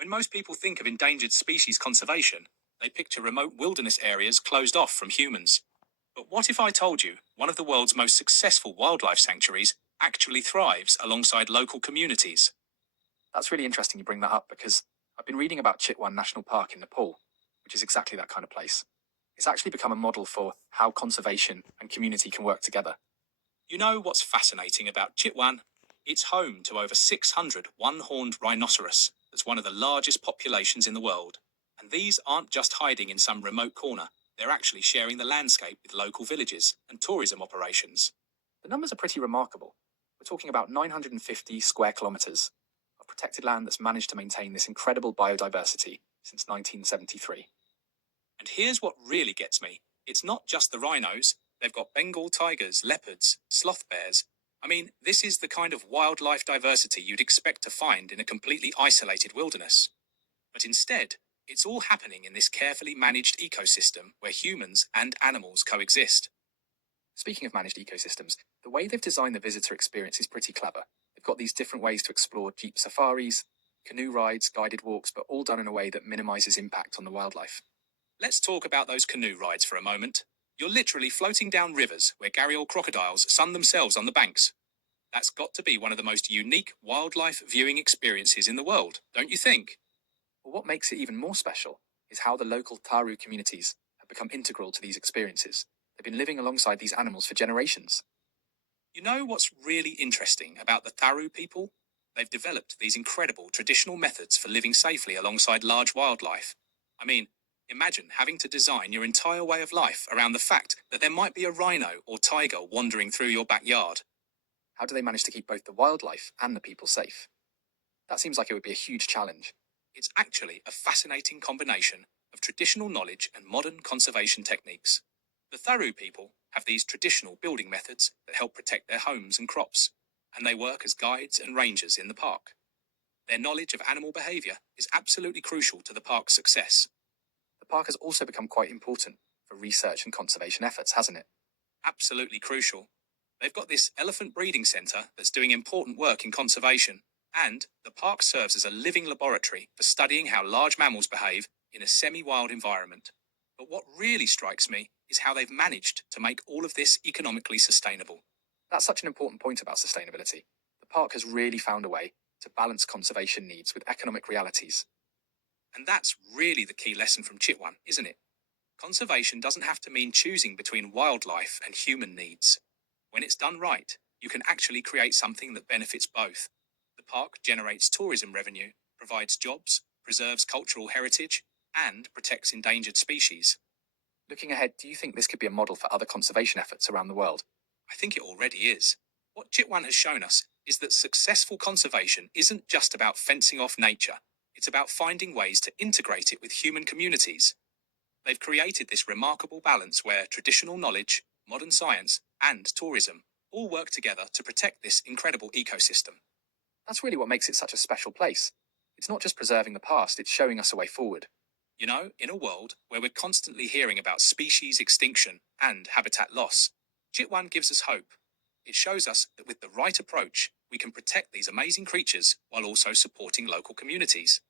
When most people think of endangered species conservation, they picture remote wilderness areas closed off from humans. But what if I told you one of the world's most successful wildlife sanctuaries actually thrives alongside local communities? That's really interesting you bring that up because I've been reading about Chitwan National Park in Nepal, which is exactly that kind of place. It's actually become a model for how conservation and community can work together. You know what's fascinating about Chitwan? It's home to over 600 one-horned rhinoceros. That's one of the largest populations in the world. And these aren't just hiding in some remote corner. They're actually sharing the landscape with local villages and tourism operations. The numbers are pretty remarkable. We're talking about 950 square kilometres of protected land that's managed to maintain this incredible biodiversity since 1973. And here's what really gets me. It's not just the rhinos. They've got Bengal tigers, leopards, sloth bears. I mean, this is the kind of wildlife diversity you'd expect to find in a completely isolated wilderness. But instead, it's all happening in this carefully managed ecosystem where humans and animals coexist. Speaking of managed ecosystems, the way they've designed the visitor experience is pretty clever. They've got these different ways to explore jeep safaris, canoe rides, guided walks, but all done in a way that minimises impact on the wildlife. Let's talk about those canoe rides for a moment. You're literally floating down rivers where gharial crocodiles sun themselves on the banks. That's got to be one of the most unique wildlife viewing experiences in the world, don't you think? But what makes it even more special is how the local Tharu communities have become integral to these experiences. They've been living alongside these animals for generations. You know what's really interesting about the Tharu people? They've developed these incredible traditional methods for living safely alongside large wildlife. I mean, imagine having to design your entire way of life around the fact that there might be a rhino or tiger wandering through your backyard. How do they manage to keep both the wildlife and the people safe? That seems like it would be a huge challenge. It's actually a fascinating combination of traditional knowledge and modern conservation techniques. The Tharu people have these traditional building methods that help protect their homes and crops, and they work as guides and rangers in the park. Their knowledge of animal behaviour is absolutely crucial to the park's success. The park has also become quite important for research and conservation efforts, hasn't it? Absolutely crucial. They've got this elephant breeding centre that's doing important work in conservation, and the park serves as a living laboratory for studying how large mammals behave in a semi-wild environment. But what really strikes me is how they've managed to make all of this economically sustainable. That's such an important point about sustainability. The park has really found a way to balance conservation needs with economic realities. And that's really the key lesson from Chitwan, isn't it? Conservation doesn't have to mean choosing between wildlife and human needs. When it's done right, you can actually create something that benefits both. The park generates tourism revenue, provides jobs, preserves cultural heritage, and protects endangered species. Looking ahead, do you think this could be a model for other conservation efforts around the world? I think it already is. What Chitwan has shown us is that successful conservation isn't just about fencing off nature. It's about finding ways to integrate it with human communities. They've created this remarkable balance where traditional knowledge, modern science, and tourism all work together to protect this incredible ecosystem. That's really what makes it such a special place. It's not just preserving the past, it's showing us a way forward. You know, in a world where we're constantly hearing about species extinction and habitat loss, Chitwan gives us hope. It shows us that with the right approach, we can protect these amazing creatures while also supporting local communities.